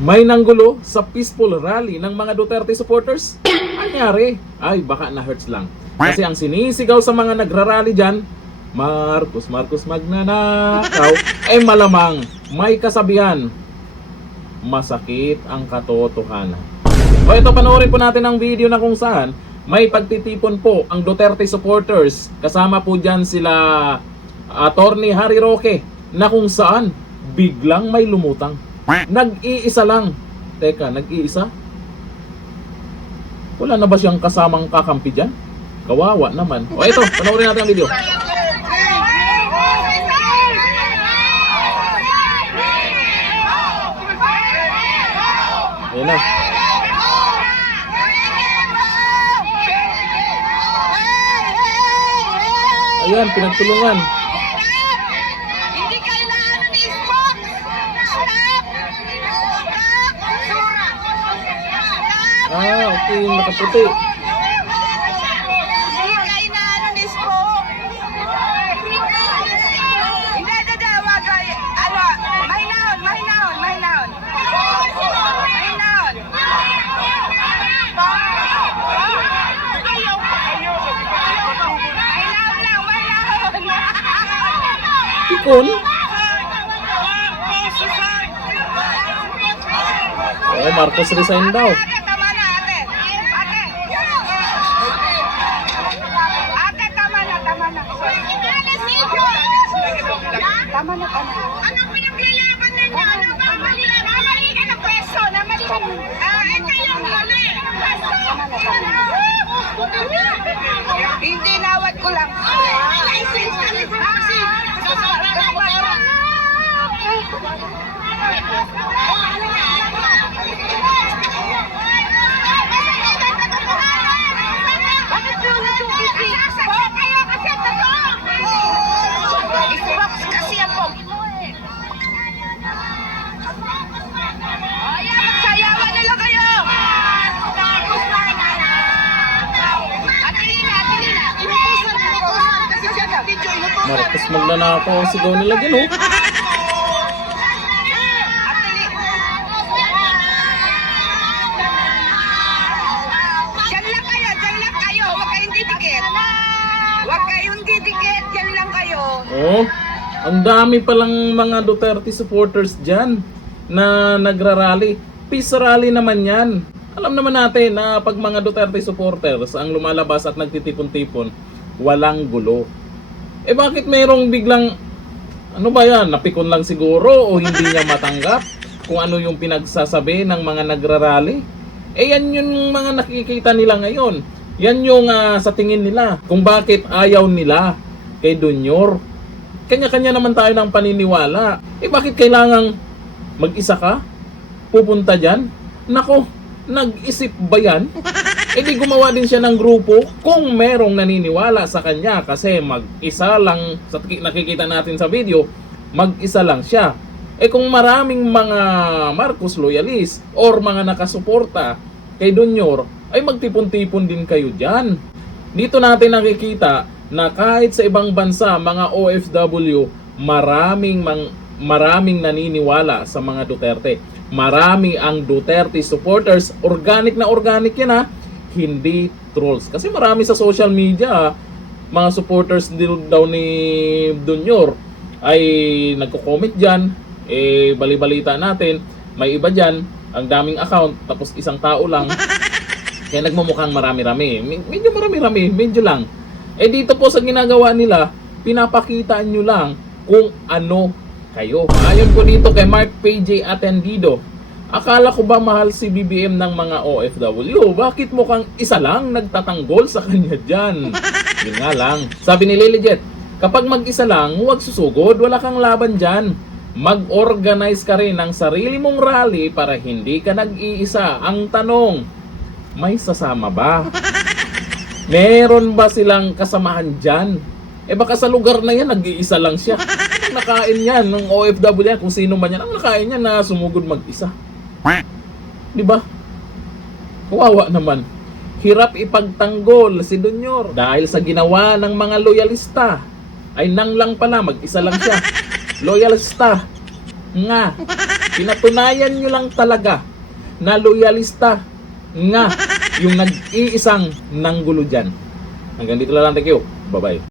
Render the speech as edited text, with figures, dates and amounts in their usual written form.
May nanggulo sa peaceful rally ng mga Duterte supporters. Anyari? Ay, baka na-hurts lang. Kasi ang sinisigaw sa mga nagrarally dyan, Marcos, Marcos magnanakaw, ay malamang may kasabihan, masakit ang katotohanan. O ito, panoorin po natin ang video na kung saan may pagtitipon po ang Duterte supporters. Kasama po dyan sila Attorney Harry Roque, na kung saan biglang may lumutang. Nag-iisa lang. Teka, nag-iisa? Wala na ba siyang kasamang kakampi dyan? Kawawa naman. O ito, panoorin natin ang video. Ayan na. Ayan, pinagtulungan. Hindi kailangan ng isbok. Okay, nakaputi. Hindi kailangan ng isbok. Hindi, wag. Ano, mahinahon. Mahinahon lang. Pikon? Oh, Marcos resign daw. Tama na, ate. Ate, tama na. Tama na. Anong pinaglalaban ninyo? Ano ba? Mali ka ng pwesto. Mali ka ng... ito yung mali. Hindi, nawad ko lang. License ka rin. Bakit yung nagsukipi? Kayo kasi totoo. Xbox kasi ako. Ayan, magsayawan nila kayo. Atilina. Marcos magnanakaw ang sigaw nila dyan, oh. Diyan lang kayo. Huwag kayong didikit. Diyan lang kayo. Oh, ang dami palang mga Duterte supporters dyan na nagrarally. Peace rally naman yan. Alam naman natin na pag mga Duterte supporters ang lumalabas at nagtitipon-tipon, walang gulo. Eh bakit merong biglang, ano ba yan, napikon lang siguro o hindi niya matanggap kung ano yung pinagsasabi ng mga nagrarally? Eh yan yung mga nakikita nila ngayon. Yan yung sa tingin nila kung bakit ayaw nila kay Dunyor. Kanya-kanya naman tayo ng paniniwala. Eh bakit kailangang mag-isa ka? Pupunta dyan? Nako, nag-isip ba yan? Eh di gumawa din siya ng grupo kung merong naniniwala sa kanya kasi mag-isa lang, sa nakikita natin sa video, mag-isa lang siya. Eh kung maraming mga Marcos loyalist or mga nakasuporta kay Dunyor, ay magtipon-tipon din kayo dyan. Dito natin nakikita na kahit sa ibang bansa, mga OFW, maraming naniniwala sa mga Duterte. Marami ang Duterte supporters, organic yan ha, hindi trolls. Kasi marami sa social media, mga supporters daw ni Dunyor ay nagko-comment dyan, eh bali-balita natin, may iba dyan, ang daming account, tapos isang tao lang, kaya nagmumukhang marami-rami. Medyo marami-rami, medyo lang. Eh dito po sa ginagawa nila, pinapakita nyo lang kung ano kayo. Ayon po dito kay Mark PJ Atendido, akala ko ba mahal si BBM ng mga OFW? Bakit mukhang isa lang nagtatanggol sa kanya dyan? Yun nga lang. Sabi ni Lily kapag mag-isa lang, huwag susugod, wala kang laban dyan. Mag-organize ka rin ng sarili mong rally para hindi ka nag-iisa. Ang tanong, may sasama ba? Meron ba silang kasamahan dyan? Eh baka sa lugar na yan, nag-iisa lang siya. Ang nakain yan, ng OFW yan, kung sino man yan, ang nakain yan na sumugod mag-isa. Diba? Kawawa naman. Hirap ipagtanggol si Dunyor dahil sa ginawa ng mga loyalista. Ay nang lang pala, mag-isa lang siya. Loyalista nga. Pinatunayan nyo lang talaga na loyalista nga yung nag-iisang nanggulo dyan. Hanggang dito lang. Thank you. Bye-bye.